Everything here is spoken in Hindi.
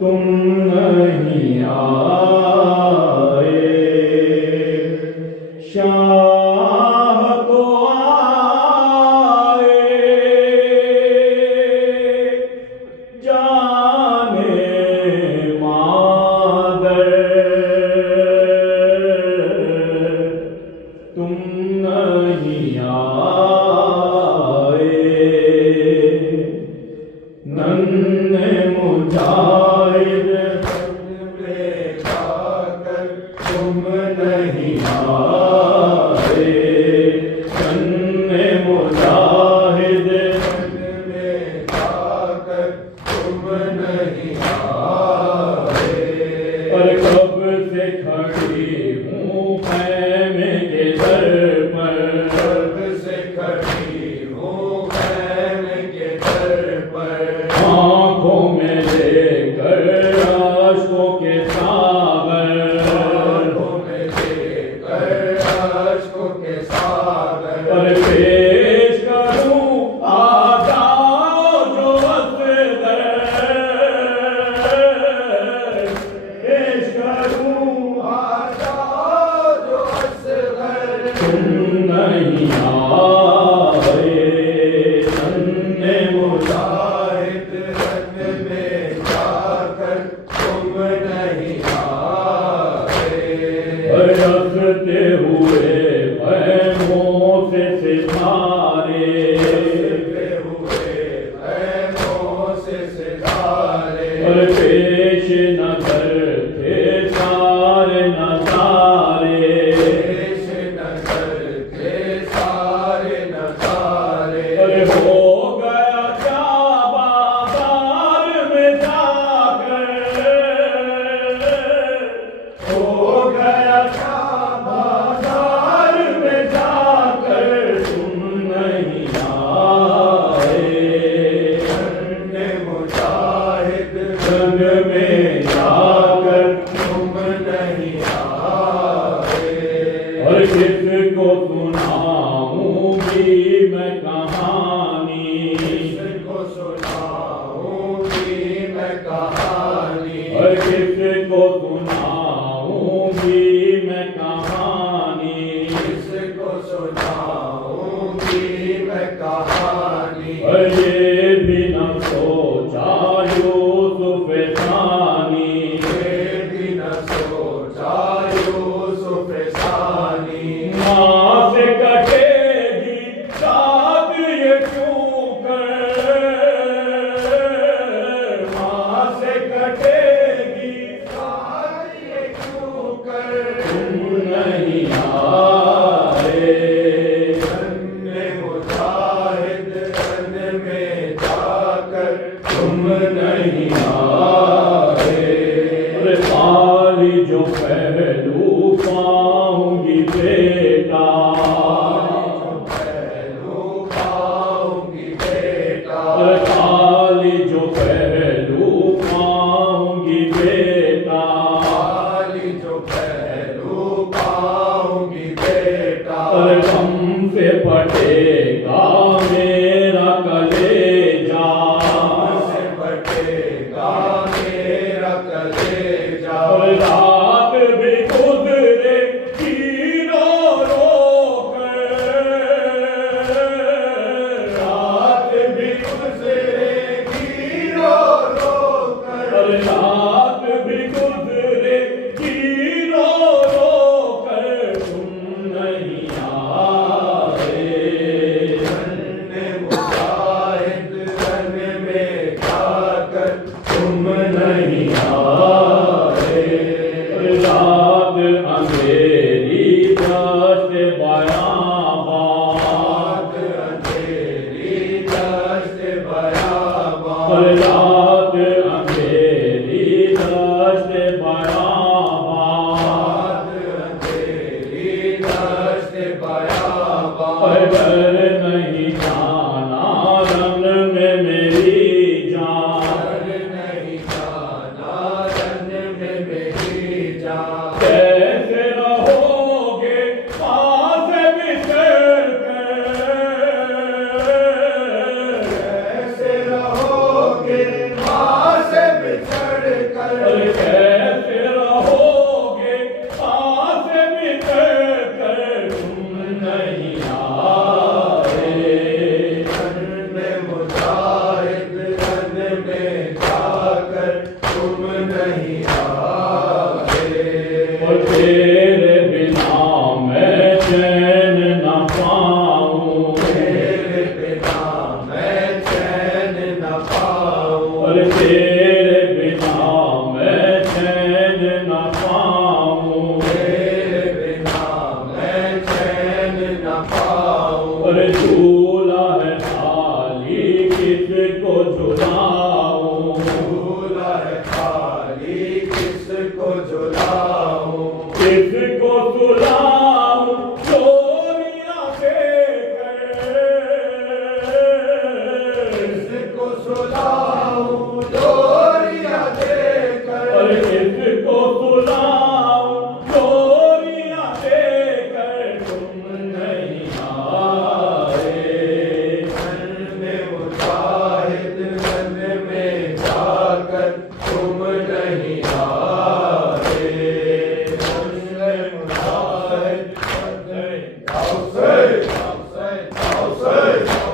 तुम नहीं आए। शाह तो आए जाने मादर, तुम नहीं आए। नन्हे मुजाहिद तुम नहीं आए। नन्हे मुजाहिद तुम नहीं आए। पर कब से खड़ी हूँ ख़ैमे के दर पर, कब से खड़ी हूँ ख़ैमे के दर पर। आँखों में लेकर आशिकों के सागर, आँखों में लेकर आशिकों के सागर। पर पेश करूँ आ जाओ जो अफ़ज़ल, पेश करूँ आ जाओ जो अफ़ज़ल। तुम नहीं आए। नन्हे मुजाहिद रंग में जाकर तुम नहीं आए। बरसते हुए ख़ैमों से सितारे, बरसते हुए ख़ैमों से सितारे। पर पेश नज़र थे सारे नज़ारे, पेश नज़र थे सारे नज़ारे। पर हो गया क्या बाज़ार में जाकर, हो गया क्या बाज़ार में जाकर। तुम नहीं आए। नन्हे मुजाहिद रंग में जाकर तुम नहीं आए। और किसको सुनाऊंगी मैं कहानी, किसको सुनाऊंगी मैं कहानी। और किसको सुनाऊंगी मैं कहानी, किसको सुनाऊंगी मैं कहानी। और ये भी न सोचा यूसुफ़ सानी, ये भी न सोचा यूसुफ़ सानी। माँ से कटेगी रात ये क्यों कर, माँ से कटेगी रात ये क्यों कर। तुम नहीं आए। नन्हे मुजाहिद रन में जाकर तुम नहीं आए। अरे पाली जो पहलू पाऊंगी बेटा, पहलू पाऊंगी बेटा। अरे पाली जो पहलू पाऊंगी बेटा, पाली जो पहलू पाऊंगी बेटा। अरे गम से फटेगा मेरा कलेजा, से फटेगा मेरा कलेजा। और रात भी गुज़रे रो रो कर, रात भी गुज़रेगी रो रो कर। और रात भी गुज़रेगी रो रो कर। तुम नहीं आए। नन्हे मुजाहिद रन में जाकर तुम नहीं आए। रात अंधेरी दश्त बयाबान, रात अंधेरी दश्त बयाबान। रात अंधेरी दश्त बयाबान, रात अंधेरी दश्त बयाबान। डर नहीं जाना रंग में मेरी जान, डर नहीं जाना और कैसे रहोगे पास बितर कर तुम नहीं आए। रण में मुजाहिद रण में जाकर तुम नहीं आए। और तेरे बिना मैं चैन न पाऊं, तेरे बिना मैं चैन न पाऊं। और तेरे बिना मैं चैन न पाऊं, तेरे बिना मैं चैन न पाऊं। और झूला है खाली किसको झुलाऊं, झूला है खाली किसको झुलाऊं। किसको सुलाऊं चोरियां देकर, किसको सुलाऊं डोरियां देकर। और किसको सुलाऊं चोरियां देकर तुम नहीं आए। रण में मुजाहिद रण में जाकर तुम नहीं आए। रण में मुजाहिद रण में जाकर तुम नहीं आए।